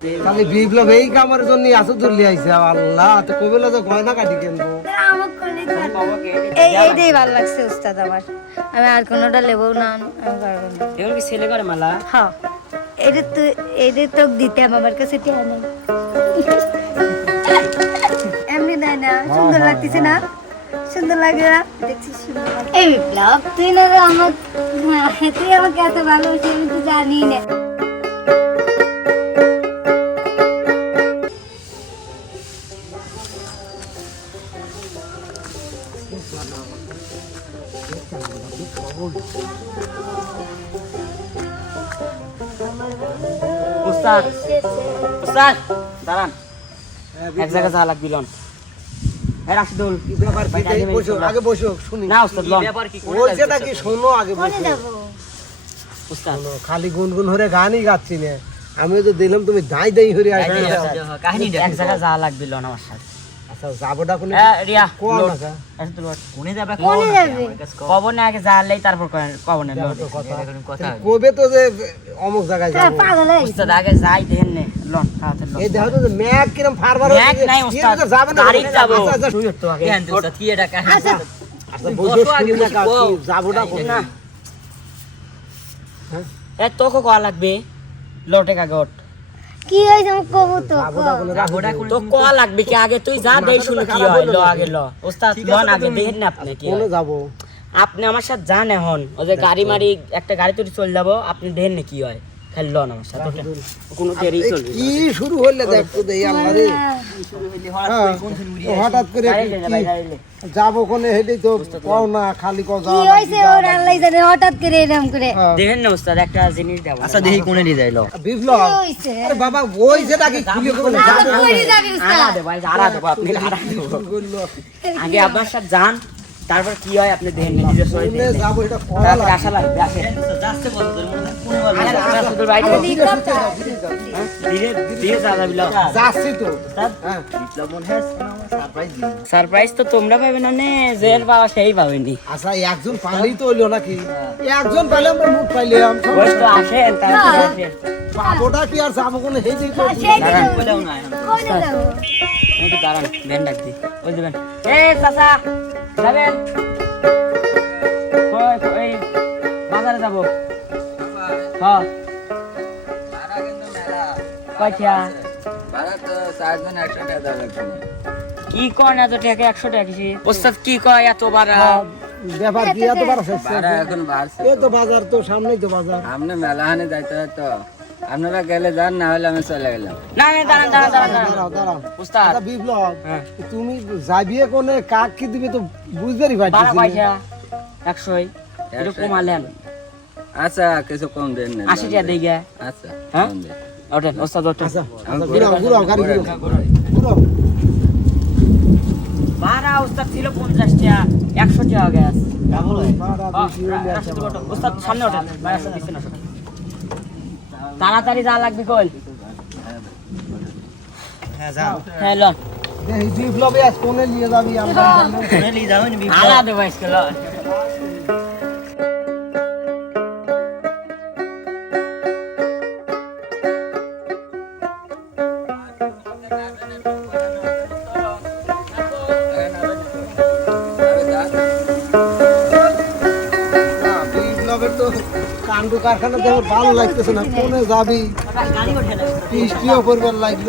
খালি বিপ্লব এই কামের জন্য আসো আইছে আল্লাহ তো কবে তো গয়না কাটি এই এইটাই ভালো লাগছে উস্তাদ আমার। আমি আর কোনোটা না আমি পারব না। এগুলো কি ছেলে করে মালা? হ্যাঁ। এটা তো এটা তো দিতাম আমার কাছে টিয়া নেই। এমনি দেয় না সুন্দর লাগতেছে না? সুন্দর লাগে না? দেখছিস সুন্দর এই বিপ্লব তুই না আমার হ্যাঁ, তুই আমাকে এত ভালোবাসি আমি তো জানি না। উস্তাদ উস্তাদ দাঁড়ান। এক জায়গায় যা লাগবি লন। হ্যাঁ রাশিদুল ব্যাপার কি? ভাই, এই আগে বসো বসো। আগে বসো শুনি। না উস্তাদ লন। বলছে নাকি শোনো আগে বসো। উস্তাদ। খালি গুনগুন হরে গানই গাচ্ছি না। আমি তো দিলাম তুমি দাই দাই হরে আসবে। এক জায়গায় যা লাগবি লন আমার সাথে। আচ্ছা হ্যাঁ, কবে তো যে অমুক জায়গায় আগে যাই লাগবে লটে কাগট কি হইছে কবু কবো তো তো। ক লাগবে কি? আগে তুই যা দেই শুনে কি হয়। ল আগে ল। ওস্তাদ লন আগে দেই না আপনি কি কোন যাব? আপনি আমার সাথে যান এখন। ওই যে গাড়ি মারি একটা গাড়ি তুই চলে যাব। আপনি দেন না কি হয়। খালি লন আমার সাথে কোনো দেরি চলবে কি শুরু হইলে দেখতো দেই আল্লাহ রে হ্যাঁ, ও হঠাৎ করে যাব কোনে হেডেই তো কও না খালি কও যাও কি হয়েছে ওর আল্লাহ জানে হঠাৎ করে এরকম করে। দেখেন না ওস্তাদ একটা জিনিস দেবো আচ্ছা দেখি কোনে নিয়ে যাইলো। বিপ্লব। আরে বাবা ওই যেটা কি খুলে খুলে যাব। কই যাবি উস্তাদ আড়া দেবো আড়া দেবো আপনি আড়া দেবো। আগে আপনার সাথে যান। তারপর কি হয় আপনি দেখেন না, নিজের শরীর কোনে যাব এটা করা তারপরে লাগবে। শুধু বাইরে। হ্যাঁ, ধীরে ধীরে। তো। হ্যাঁ। সারপ্রাইজ তো তোমরা পাবে না নে জের পাওয়া সেই পাবেনি। আচ্ছা একজন পাইলেই তো হইল নাকি? একজন পাইলে আমরা মুখ পাইলাম। বস তো আসেন তারপরে আসেন পাবোটা কি আর যাব কোনে? কই দাঁড়ান। ভ্যান ডাক দি ওই দেবেন এ চাচা। যাবেন? কই কই, এই বাজারে যাব। হ্যাঁ কয়টা? কি কয় না তো টাকা একশো টাকা কিছু ওস্তাদ কি কয় এত বাড়া ব্যাপার কি এত এখন এ তো বাজার তো সামনেই তো বাজার। সামনে মেলা হানে যাইতে হয় তো। আপনারা গেলে যান না হলে আমি চলে গেলাম। না না দাঁড়ান দাঁড়ান দাঁড়ান দাঁড়ান। আচ্ছা বিপ্লব হ্যাঁ। তুমি যাবিয়ে কোনে কাক কি দিবে তো বুঝতেই বারো পারছি পয়সা একশোই। একটু কমালেন। আচ্ছা কিছু কম দেন না আশি টাকা দিয়ে আচ্ছা হ্যাঁ? ওঠেন ওস্তাদ ওঠেন। আচ্ছা আচ্ছা ঘুরাও ঘুরাও গাড়ি ঘুরাও। ঘুরাও। ভাড়া ওস্তাদ ছিল পঞ্চাশ টাকা একশো টাকা গ্যাস। ওস্তাদ সামনে ওঠেন। ভাড়া সব দিচ্ছেন ওঠেন। তাড়াতাড়ি যা লাগবে কল হ্যাঁ এই বিপ্লবে আজ কোনে নিয়ে যাবি? আমরা আলাদা কাণ্ড কারখানা দেখো ভালো লাগতেছে না কোনে যাবি? বৃষ্টিও করবার লাগল?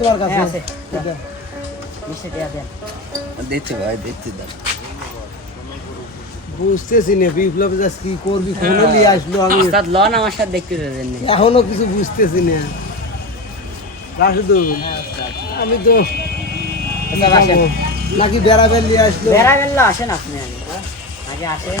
তোমার কাছে? হ্যাঁ, আছে। মিষ্টি দেন। ভাই দিচ্ছি দাঁড়া। বুঝতেছি না বিপ্লব দাস কি করবি? কোনে নিয়ে আসলো আমি। ওস্তাদ লন আমার সাথে দেখতে দেবেন এখনও কিছু বুঝতেছি না। রাশিদুল আমি তো? নাকি বেড়াবেল নিয়ে আসলো? বেড়া বেল্লা আসেন আপনি আগে আগে আসেন।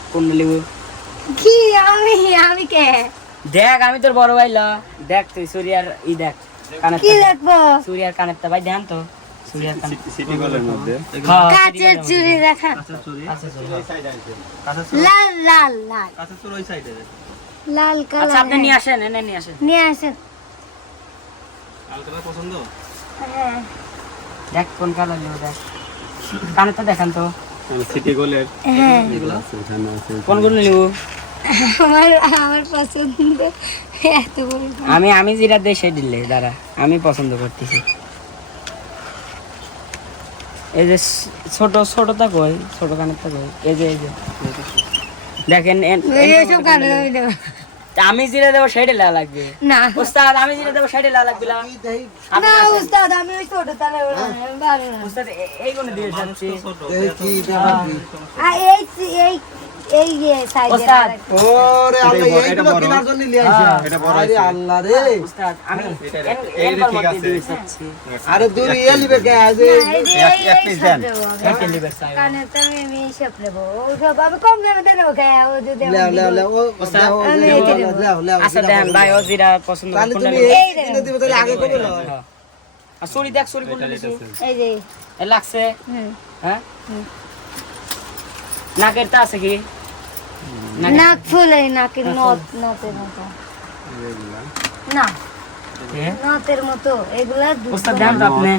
কি আমি আমি কে? দেখ আমি তোর বড় ভাই ল। দেখ তুই সুরিয়ার ই দেখ কানেরটা কি দেখ। দেখব? সুরিয়ার কানেরটা ভাই ধ্যান তো। সুরিয়ার কানের সিটি কলের মধ্যে। হ্যাঁ, কাচের চুড়ি দেখা। আচ্ছা, চুরি। লাল লাল লাল। লাল আচ্ছা আপনি নিয়ে আসেন এনে নিয়ে আসেন। নিয়ে আসেন। হ্যাঁ। দেখ কোন কালার দেখ। কানেরটা দেখান তো। সিটি গোলের হ্যাঁ। কোনগুলো নিব? আমার আমার পছন্দ এত আমি আমি যেটা দেশে দিলে দাঁড়া আমি পছন্দ করতেছি। এই যে ছোট ছোট ছোটটা কই? ছোট কানেরটা কই? এই যে এই যে। দেখেন এইসব আমি জিরে দেবো সেটা লা লাগবে। না। উস্তাদ আমি জিরে দেবো সেটা লা লাগবে না। উস্তাদ। আমি ওই ছোট তালে উস্তাদ না কোন দিয়ে যাচ্ছি। এই কি? এই এই এই ইয়ে সাইজের ওস্তাদ। ওরে আল্লাহ এইগুলো কেনার জন্য নিয়ে আইছে আরে আল্লাহ রে। ওস্তাদ আমি এই এনবার ঠিক আছে। আরে দূর ইয়ে লিবে কে? আজ এই- একটা লিবার চাই। কানে তো আমি আমি সব নেব ওসব আমি কম দামে দেবো খায় ও যদি লেও লেও লেও ও ও আমি লেও, লেও, আচ্ছা দেন ভাই ও যেটা পছন্দ কোনটা তুমি এই দিবে তাহলে আগে কবে? হ্যাঁ। আর চুরি দেখ চুরি কোনটা নিছি এই যে। এ লাগছে। হ্যাঁ? নাকের তা আছে কি? নাক ফুলে নাকের নথ নথের মতো। না? নথের মতো এগুলা দুধ ওস্তাদ দেন তো আপনি।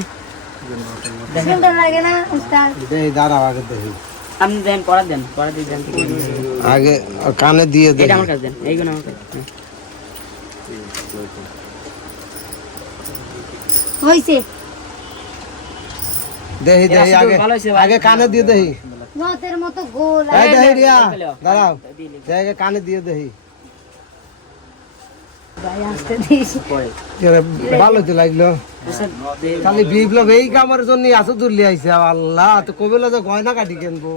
সুন্দর লাগে না উস্তাদ দেহি দাঁড়াও আগে দেহি আপনি দেন পড়া দেন পড়া দিয়ে দেন। আগে কানে দিয়ে দে এটা আমার কাছে দেন এইগুলো আমার কাছে। হইছে। দেহি দেহি আগে ভালো হয়েছে ভাই। আগে কানে দিয়ে দেহি নথের মতো গোল এই এই দেহি রিয়া দাঁড়াও। জায়গা কানে দিয়ে দেহি। ভালো তো লাগল। খালি বিপ্লব এই কামের জন্য আসো আইছে আল্লাহ তো কবে যে গয়না কাটি কিনবো।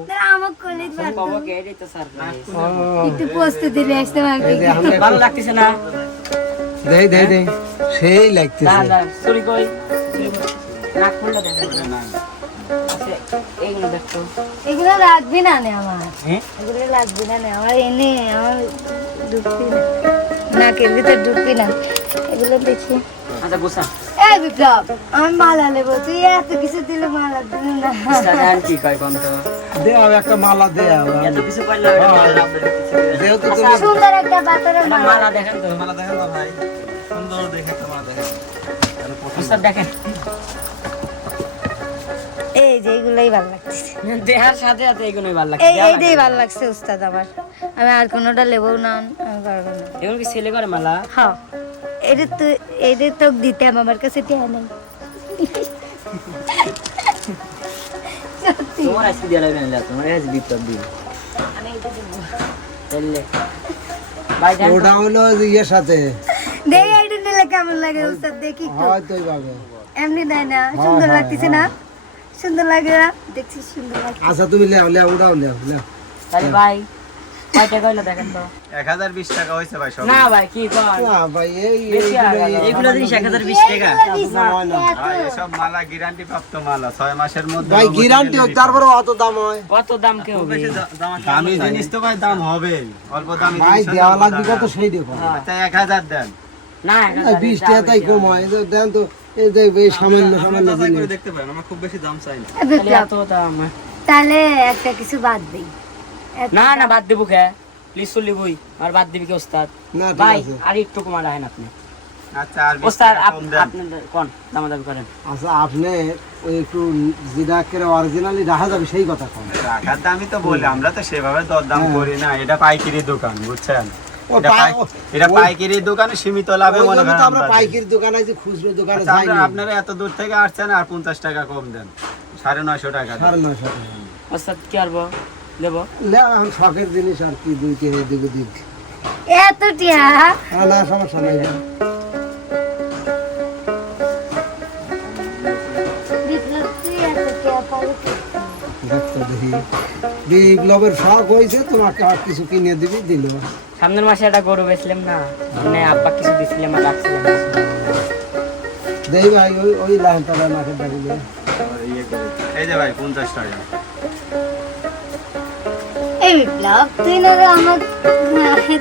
সেই লাগতেছে। এইগুলো এগুলো লাগবে না নে আমার। হ্যাঁ এগুলো লাগবে না নে। আমার এনে আমার ঢুকবি না। নাকের ভিতর ঢুকবি না। এগুলো দেখি। আচ্ছা গোসা। এই বিপ্লব আমি মালা নেব। তুই এত কিছু দিলে মালা দিল না। ওস্তাদ কি কয় কোন তো দেও একটা মালা দেও এত কিছু কইলা যেহেতু তুমি সুন্দর একটা বাতরের মালা। মালা দেখেন তো। মালা দেখেন তো ভাই। সুন্দর দেখে তো মালা দেখেন। দেখেন। এগুলোই ভালো লাগছে দেহার সাথে সাথে এইগুলোই ভালো লাগছে। এই এইটাই ভালো লাগছে উস্তাদ আমার আমি আর কোনোটা না আমি পারব না। এগুলো কি ছেলে করে মালা? হ্যাঁ। এটা তো এটা তো দিতাম আমার কাছে টিয়া নেই তোমার আজকে দিয়ে লাগবে না তোমার আজ দিন আমি এটা দেবো। চললে ভাই দেন তো। ওটা হলো ইয়ের সাথে। দেখি এটা নিলে কেমন লাগে উস্তাদ দেখি একটু। হয়তো এমনি দেয় না সুন্দর লাগতেছে না? সুন্দর লাগে না দেখছি সুন্দর লাগছে আচ্ছা তুমি লেও লেও ওটাও লেও লেও। তাহলে ভাই কয়টা কইলো দেখেন তো? এক হাজার বিশ টাকা হয়েছে ভাই সব। না ভাই কি কয় না ভাই এই বেশি আর এইগুলো- গেল। এগুলো জিনিস এক হাজার বিশ টাকা। ভাই এসব মালা গ্যারান্টি প্রাপ্ত মালা ছয় মাসের মধ্যে ভাই গ্যারান্টি হোক তারপরে অত দাম হয়। কত দাম কে হবে দামি জিনিস তো ভাই দাম হবে। অল্প দামি ভাই দেওয়া দাম লাগবে কত সেই দেখো। আচ্ছা এক হাজার দেন। না এক হাজার, বিশ এটা টাকা তাই কম হয়। দেন তো এই যে সামান্য সামান্য জিনিস। দেখতে পারেন আমার খুব বেশি দাম চাই না। এত দাম তাহলে একটা কিছু বাদ দিই। না না বাদ দেবো কে? প্লিজ চললি বই আর বাদ দিবি কি ওস্তাদ? না ভাই আর একটু কমা রাখেন আপনি। আচ্ছা আর ওস্তাদ আপনি কোন করেন? আচ্ছা আপনি ওই একটু করে অরিজিনালি রাখা যাবে সেই কথা কম টাকার দামই তো বলি আমরা তো সেভাবে দরদাম হ্যাঁ। করি না এটা পাইকারি দোকান বুঝছেন? এটা পাইকারি দোকানে সীমিত লাভে মনে করেন আমরা আমরা পাইকারি দোকানে যে খুচরো দোকানে আচ্ছা, যাই আপনারা- এত দূর থেকে আসছেন আর পঞ্চাশ টাকা কম দেন। সাড়ে নয়শো টাকা টাকা। কি দেবো। এখন শখের জিনিস আর কি দুই তিন এত টিয়া। আর না সমস্যা নেই। দেখতে দেখি। বিপ্লবের শখ হয়েছে তোমাকে আর কিছু কিনে দিবি দিল। সামনের মাসে একটা গরু বেচলাম না মানে আব্বা কিছু দিছিলাম আর রাখছিলাম দেই ভাই ওই ওই লাইনটা মাকে ডাকিলে এই যে ভাই পঞ্চাশ টাকা। এই বিপ্লব তুই না আমার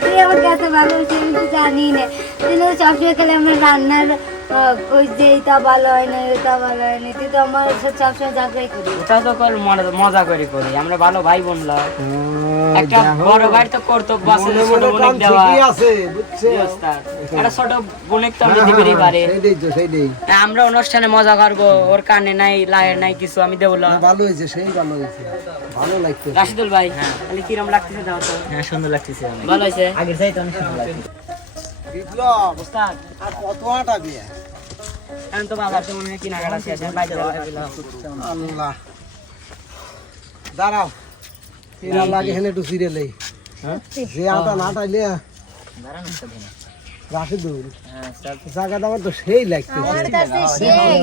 তুই আমাকে এত ভালোবাসি আমি তো জানি না। তুই না সবসময় খেলে আমার রান্নার আহ, যে এটা ভালো হয় না এটা ভালো হয় না তুই তো আমার সাথে সবসময় ঝগড়াই করি। ওটা তো কর মজা- মজা করে করি আমরা ভালো ভাই বোনলা একটা বড় ভাই তো কর্তব্য আছে ছোট বোনের দেওয়া। আছে বুঝছে? একটা ছোট বোনের তো আমি দিবেরই পারে। সেইটাই তো সেইটাই। আমরা অনুষ্ঠানে মজা করব ওর কানে নাই লায়ের নাই কিছু আমি দেবো না, ভালো হয়েছে সেই ভালো হয়েছে। ভালো লাগছে। রাশিদুল ভাই তাহলে কিরম লাগতেছে দাও তো? হ্যাঁ সুন্দর লাগতেছে ভালো হয়েছে? আগের চাইতে অনেক সুন্দর লাগতেছে। বিপ্লব। ওস্তাদ। আর কত আটা বিয়ে? এখন তো বাজার তো মনে কেনাকাটা শেষ বাইরে আল্লাহ। দাঁড়াও। এরা লাগে হেনে একটু সিরিয়ালে যে আটা না টাইলে রাশিদুল জায়গা দাবার তো সেই লাগতেছে। আমার কাছে সেই।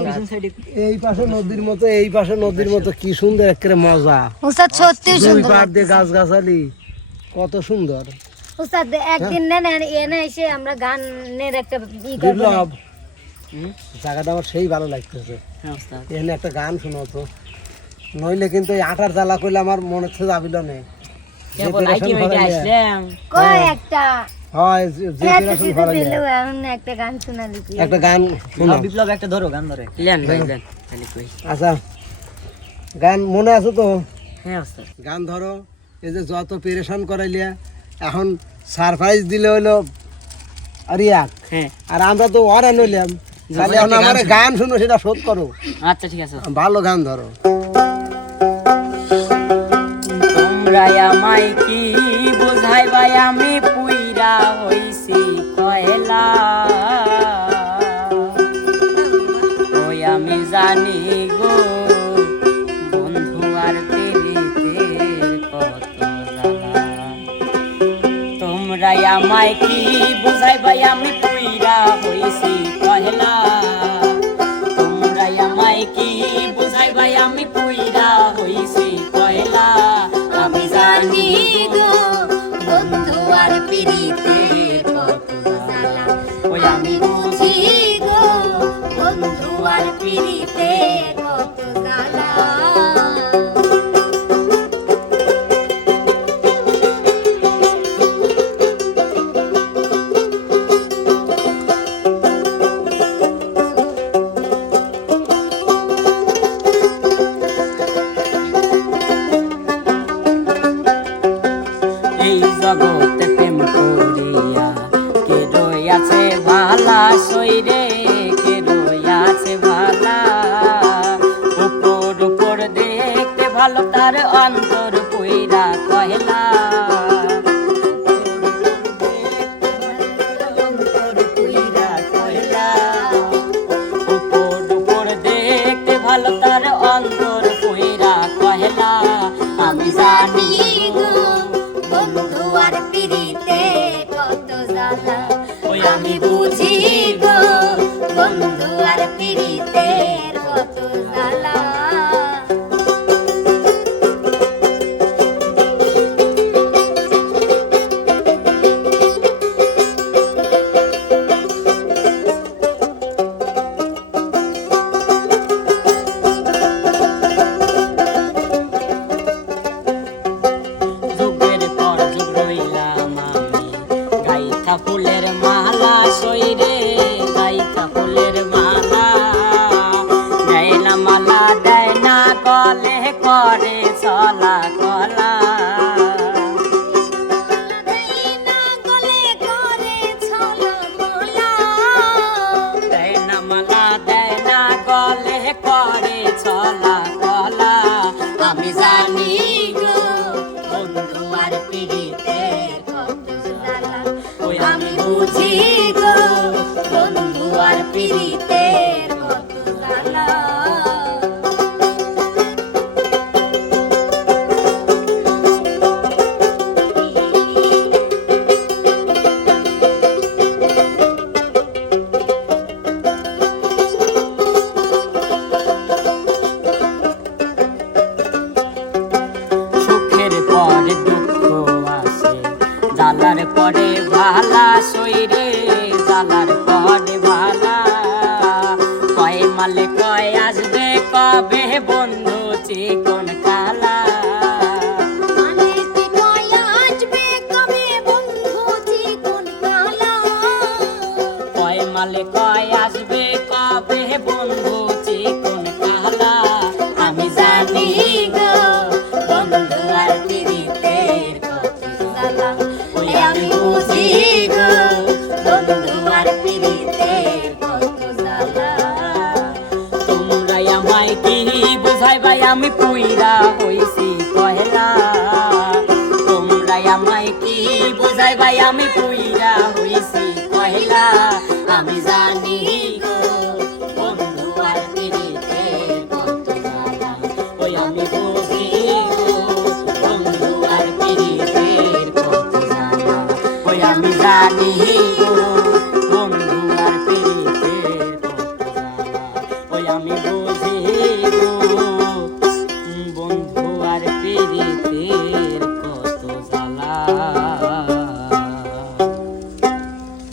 এই পাশে নদীর মতো এই পাশে নদীর মতো কি সুন্দর একেবারে মজা। সত্যি সুন্দর পার দিয়ে গাছ গাছালি কত সুন্দর। একদিন এনে এসে আমরা গানের একটা ই করব না? বিপ্লব জায়গাটা আমার সেই ভালো লাগতেছে। হ্যাঁ এখানে একটা গান শোনাও তো। নইলে কিন্তু এই আটার জ্বালা করলে আমার মনে হচ্ছে যাবিল না কেবল আইকি মেয়েকে আসলাম। কই একটা? হয় গান বিপ্লব একটা ধরো গান কই। আচ্ছা। গান মনে আছে তো? হ্যাঁ গান ধরো। এই যে যত পেরেশান করাইলিয়া এখন সারপ্রাইজ দিলে রিয়াক হ্যাঁ। আর আমরা তো ওরা নইলাম। তাহলে এখন আমার গান শুনো সেটা শোধ করো। আচ্ছা ঠিক আছে। ভালো গান ধরো। তোমরা আমায় কি বোঝাই ভাই আমি পুইরা হইছি কয়লা। ওই আমি জানি গো বন্ধু আর পেরিতের কত জ্বালা। তোমরা আমায় কি 会えない কয় মালে কয়